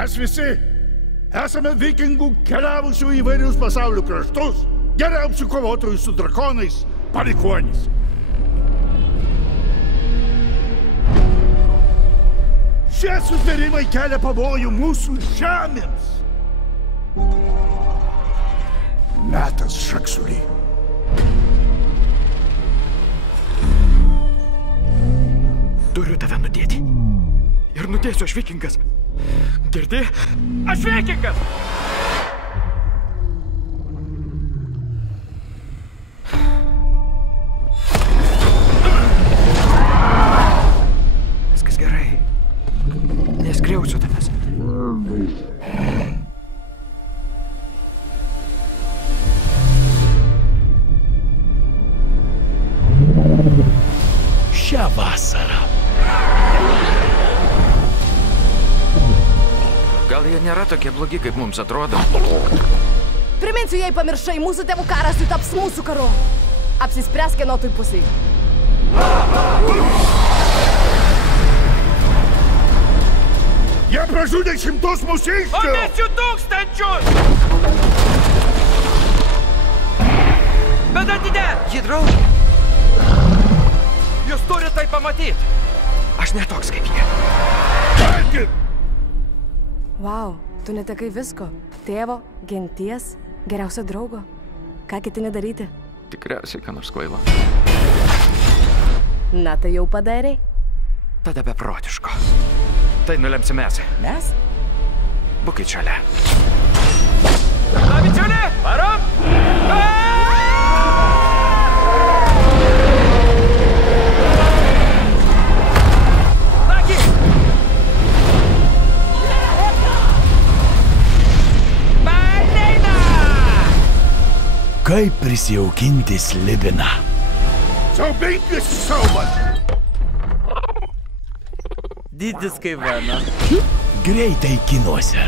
Mes visi esame vikingų keliavusių įvairius pasaulio kraštus, geriausių kovotojų su drakonais, palikuonys. Šie sutvėrimai kelia pavojų mūsų žemėms. Metas šaksulį. Turiu tave nudėti. Ir nudėsiu aš vikingas. Girdi? Aš vikingas! Viskas gerai. Neskriausiu tavęs. Šią vasarą. Gal jie nėra tokie blogi, kaip mums atrodo? Priminsiu, jei pamiršai, mūsų tėvų karas taps mūsų karu. Apsispręsk, kieno toj pusėj. Jie pražudė 100 mūsiškių! O mes jų 1000! Bet atidė! Ji draugė! Jūs turite tai pamatyti! Aš netoks kaip jie. Valgyk! Vau, tu netekai visko. Tėvo, genties, geriausio draugo. Ką ketini daryti? Tikriausiai, ką nors kvailo. Na, tai jau padarei? Tada beprotiško. Tai nulemsi mes. Mes? Būkit šalia. Na, bičiuli, varom! Kaip prisijaukinti slibiną? Siaubingas siaubas! Dydis kaip Venas. Greitai kinuose.